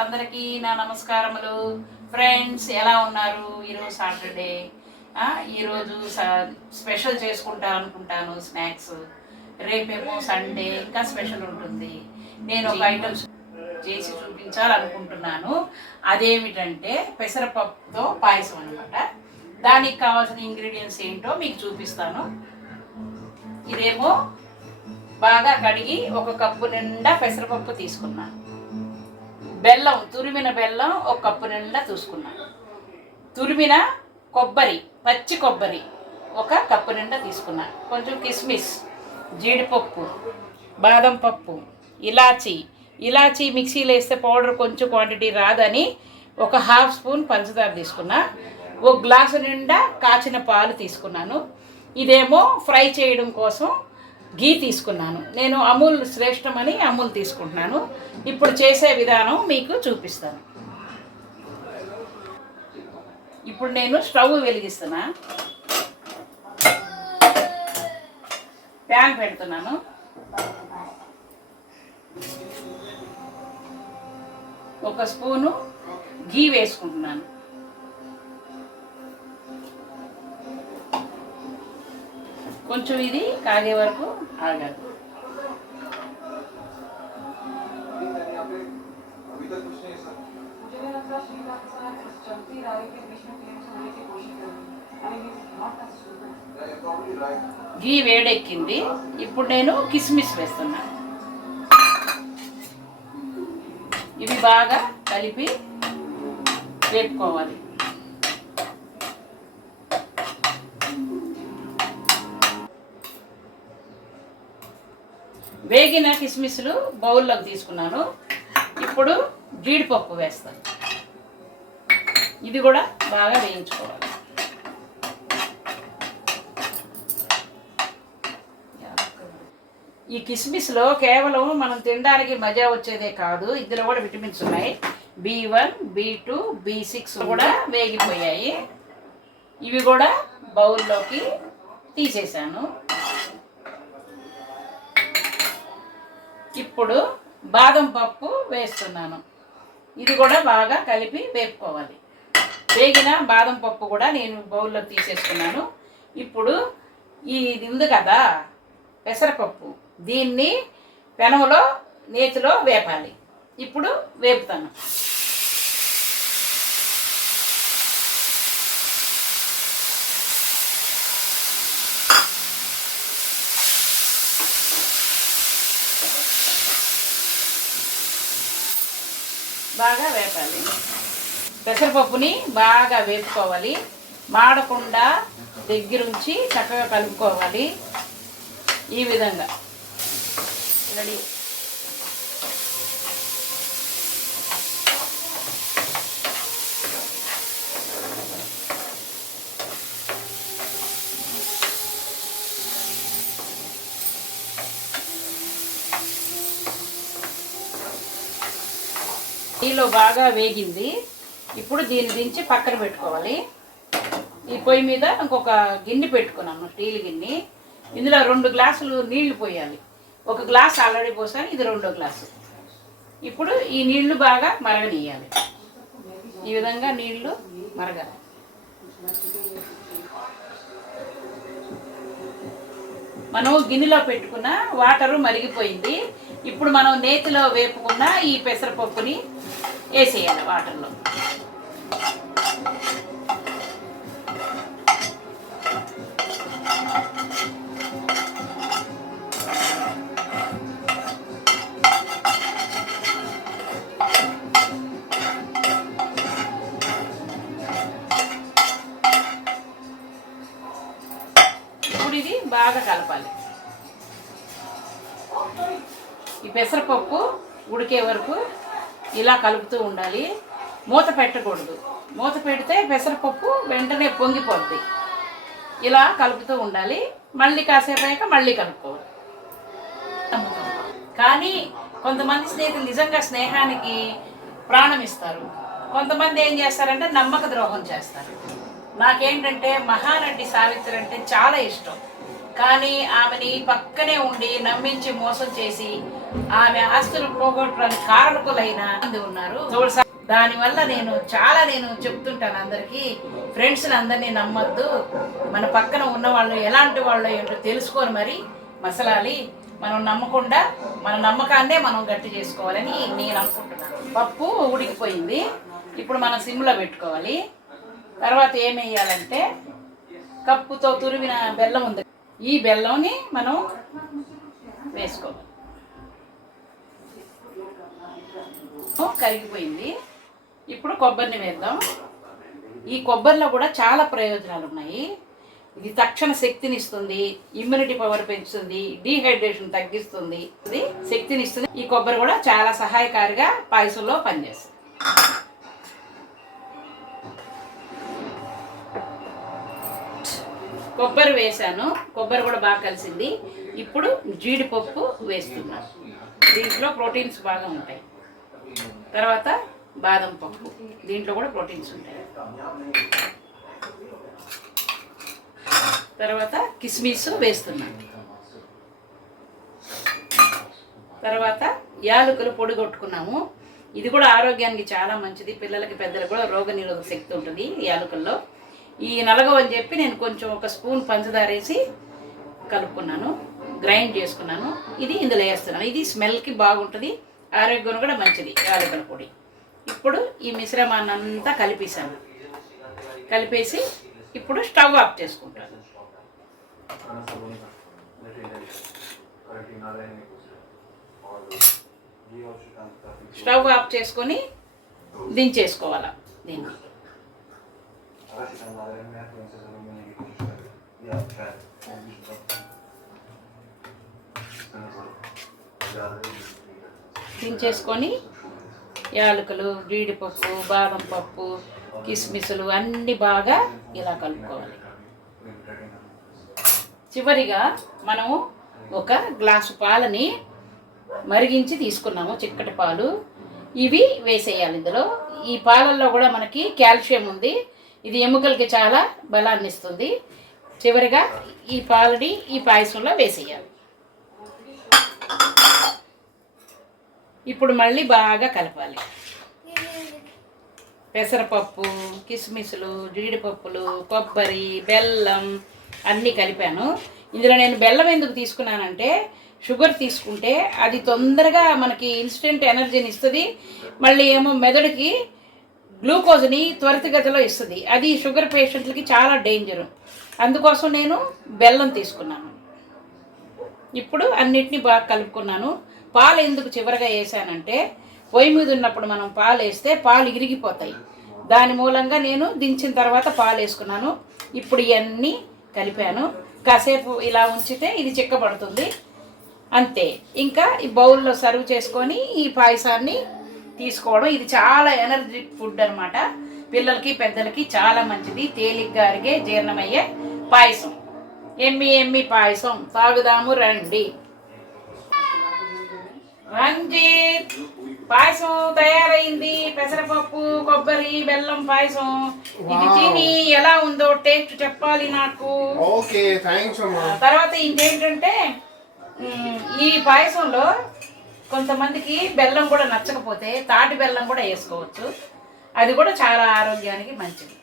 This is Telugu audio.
అందరికీ నా నమస్కారములు. ఫ్రెండ్స్ ఎలా ఉన్నారు? ఈరోజు సాటర్డే, ఈరోజు స్పెషల్ చేసుకుంటాను స్నాక్స్. రేపేమో సండే, ఇంకా స్పెషల్ ఉంటుంది. నేను ఒక ఐటమ్స్ చేసి చూపించాలనుకుంటున్నాను. అదేమిటంటే పెసరపప్పుతో పాయసం అనమాట. దానికి కావాల్సిన ఇంగ్రీడియంట్స్ ఏంటో మీకు చూపిస్తాను. ఇదేమో బాగా కడిగి ఒక కప్పు నిండా పెసరపప్పు తీసుకున్నాను. బెల్లం, తురిమిన బెల్లం ఒక కప్పు నిండా తీసుకున్నాను. తురిమిన కొబ్బరి, పచ్చి కొబ్బరి ఒక కప్పు నిండా తీసుకున్నాను. కొంచెం కిస్మిస్, జీడిపప్పు, బాదం పప్పు, ఇలాచీ మిక్సీలో వేస్తే పౌడర్ కొంచెం క్వాంటిటీ రాదని ఒక హాఫ్ స్పూన్ పంచదార తీసుకున్నా. ఒక గ్లాసు నిండా కాచిన పాలు తీసుకున్నాను. ఇదేమో ఫ్రై చేయడం కోసం ఘీ తీసుకున్నాను. నేను అమూల్ శ్రేష్టమని అమూల్ తీసుకుంటున్నాను. ఇప్పుడు చేసే విధానం మీకు చూపిస్తాను. ఇప్పుడు నేను స్టవ్ వెలిగిస్తున్నా, ప్యాన్ పెడుతున్నాను. ఒక స్పూను ఘీ వేసుకుంటున్నాను. కొంచెం ఇది కాగే వరకు ఆగాలి. ఘీ వేడెక్కింది. ఇప్పుడు నేను కిస్మిస్ వేస్తున్నా. ఇవి బాగా కలిపి వేపుకోవాలి. వేగిన కిస్మిస్లు బౌల్లోకి తీసుకున్నాను. ఇప్పుడు జీడిపప్పు వేస్తాను. ఇది కూడా బాగా వేయించుకోవాలి. ఈ కిస్మిస్లో కేవలం మనం తినడానికి మజా వచ్చేదే కాదు, ఇందులో కూడా విటమిన్స్ ఉన్నాయి. B1, B2, B6 కూడా వేగిపోయాయి. ఇవి కూడా బౌల్లోకి తీసేసాను. ఇప్పుడు బాదం పప్పు వేస్తున్నాను. ఇది కూడా బాగా కలిపి వేపుకోవాలి. వేగిన బాదం పప్పు కూడా నేను బౌల్లో తీసేసుకున్నాను. ఇప్పుడు ఇది ఉంది కదా పెసరపప్పు, దీన్ని పెనంలో నేతిలో వేపాలి. ఇప్పుడు వేపుతాను. బాగా వేపాలి. పెసరపప్పుని బాగా వేపుకోవాలి. మాడకుండా దగ్గరుంచి చక్కగా కలుపుకోవాలి. ఈ విధంగా రెడీ. టీలో బాగా వేగింది. ఇప్పుడు దీన్ని దించి పక్కన పెట్టుకోవాలి. ఈ పొయ్యి మీద ఇంకొక గిన్నె పెట్టుకున్నాను, స్టీల్ గిన్నె. ఇందులో 2 గ్లాసులు నీళ్లు పోయాలి. ఒక గ్లాస్ ఆల్రెడీ పోసాను, ఇది 2వ గ్లాసు. ఇప్పుడు ఈ నీళ్లు బాగా మరగనియాలి. ఈ విధంగా నీళ్లు మరగాలి. మనం గిన్నెలో పెట్టుకున్న వాటరు మరిగిపోయింది. ఇప్పుడు మనం నేతిలో వేపుకున్న ఈ పెసరపప్పుని వేసేయాలి వాటర్లో. ఇప్పుడు ఇది బాగా కలపాలి. ఈ పెసరపప్పు ఉడికే వరకు ఇలా కలుపుతూ ఉండాలి. మూత పెట్టకూడదు. మూత పెడితే పెసరపప్పు వెంటనే పొంగిపోద్ది. ఇలా కలుపుతూ ఉండాలి. మళ్ళీ కాసేపు అయ్యాక మళ్ళీ కలుపుకోవాలి. కానీ కొంతమంది స్నేహితులు నిజంగా స్నేహానికి ప్రాణం ఇస్తారు. కొంతమంది ఏం చేస్తారంటే నమ్మక ద్రోహం చేస్తారు. నాకేంటంటే మహానటి సావిత్రి అంటే చాలా ఇష్టం. కానీ ఆమెని పక్కనే ఉండి నమ్మించి మోసం చేసి ఆమె ఆస్తులు పోగొట్టడానికి కారకులైన ఉన్నారు. దానివల్ల నేను చెప్తుంటాను అందరికీ, ఫ్రెండ్స్ని అందరినీ నమ్మొద్దు, మన పక్కన ఉన్న వాళ్ళు ఎలాంటి వాళ్ళు ఏంటో తెలుసుకొని మరి మసలాలి. మనం నమ్మకుండా మన నమ్మకాన్నే మనం గట్టి చేసుకోవాలని నేను అనుకుంటున్నాను. పప్పు ఉడికిపోయింది, ఇప్పుడు మనం సిమ్లో పెట్టుకోవాలి. తర్వాత ఏం వేయాలంటే కప్పుతో తురిమిన బెల్లం ఉంది, ఈ బెల్లంని మనం వేసుకోవాలి. కరిగిపోయింది, ఇప్పుడు కొబ్బరిని వేద్దాం. ఈ కొబ్బరిలో కూడా చాలా ప్రయోజనాలు ఉన్నాయి. ఇది తక్షణ శక్తిని ఇస్తుంది, ఇమ్యూనిటీ పవర్ పెంచుతుంది, డీహైడ్రేషన్ తగ్గిస్తుంది, ఇది శక్తిని ఇస్తుంది. ఈ కొబ్బరి కూడా చాలా సహాయకారిగా పాయసంలో పనిచేస్తుంది. కొబ్బరి వేసాను, కొబ్బరి కూడా బాగా కలిసింది. ఇప్పుడు జీడిపప్పు వేస్తున్నాను, దీంట్లో ప్రోటీన్స్ బాగా ఉంటాయి. తర్వాత బాదం పప్పు, దీంట్లో కూడా ప్రోటీన్స్ ఉంటాయి. తర్వాత కిస్మిస్ వేస్తున్నాను. తర్వాత యాలకులు పొడి కొట్టుకున్నాము, ఇది కూడా ఆరోగ్యానికి చాలా మంచిది. పిల్లలకి పెద్దలకు కూడా రోగ నిరోధక శక్తి ఉంటుంది యాలకుల్లో. ఈ నలగవని చెప్పి నేను కొంచెం ఒక స్పూన్ పంచదార వేసి కలుపుకున్నాను, గ్రైండ్ చేసుకున్నాను. ఇది ఇందులో వేస్తున్నాను. ఇది స్మెల్కి బాగుంటుంది, ఆరోగ్యం కూడా మంచిది యాలకుల పొడి. ఇప్పుడు ఈ మిశ్రమాన్ని అంతా కలిపేసాను, కలిపేసి ఇప్పుడు స్టవ్ ఆఫ్ చేసుకుంటాను. స్టవ్ ఆఫ్ చేసుకొని దించేసుకోవాలా దీన్ని. దించేసుకొని యాలకులు, జీడిపప్పు, బాదం పప్పు, కిస్మిస్లు అన్నీ బాగా ఇలా కలుపుకోవాలి. చివరిగా మనము ఒక గ్లాసు పాలని మరిగించి తీసుకున్నాము, చిక్కటి పాలు, ఇవి వేసేయాలి ఇందులో. ఈ పాలల్లో కూడా మనకి కాల్షియం ఉంది, ఇది ఎముకలకి చాలా బలాన్ని ఇస్తుంది. చివరిగా ఈ పాలని ఈ పాయసంలో వేసేయాలి. ఇప్పుడు మళ్ళీ బాగా కలపాలి. పెసరపప్పు, కిస్మిస్లు, జీడిపప్పులు, కొబ్బరి, బెల్లం అన్నీ కలిపాను. ఇందులో నేను బెల్లం ఎందుకు తీసుకున్నానంటే, షుగర్ తీసుకుంటే అది తొందరగా మనకి ఇన్స్టెంట్ ఎనర్జీని ఇస్తుంది, మళ్ళీ ఏమో మెదడుకి గ్లూకోజ్ని త్వరితగతిలో ఇస్తుంది. అది షుగర్ పేషెంట్లకి చాలా డేంజరు, అందుకోసం నేను బెల్లం తీసుకున్నాను. ఇప్పుడు అన్నిటినీ బాగా కలుపుకున్నాను. పాలు ఎందుకు చివరగా వేసానంటే, పొయ్యి మీద ఉన్నప్పుడు మనం పాలు వేస్తే పాలు ఇరిగిపోతాయి, దాని మూలంగా నేను దించిన తర్వాత పాలు వేసుకున్నాను. ఇప్పుడు ఇవన్నీ కలిపాను, కాసేపు ఇలా ఉంచితే ఇది చిక్కబడుతుంది, అంతే. ఇంకా ఈ బౌల్లో సర్వ్ చేసుకొని ఈ పాయసాన్ని తీసుకోవడం. ఇది చాలా ఎనర్జెటిక్ ఫుడ్ అనమాట, పిల్లలకి పెద్దలకి చాలా మంచిది, తేలిగ్గా అరిగే జీర్ణమయ్యే పాయసం. ఎమ్మి పాయసం తాగుదాము రండి. రంజిత్, పాయసం తయారైంది, పెసరపప్పు, కొబ్బరి, బెల్లం పాయసం. ఇది తిని ఎలా ఉందో టేస్ట్ చెప్పాలి నాకు. ఓకే, థాంక్స్ అమ్మా. తర్వాత ఇంకేంటంటే, ఈ పాయసంలో కొంతమందికి బెల్లం కూడా నచ్చకపోతే తాటి బెల్లం కూడా వేసుకోవచ్చు, అది కూడా చాలా ఆరోగ్యానికి మంచిది.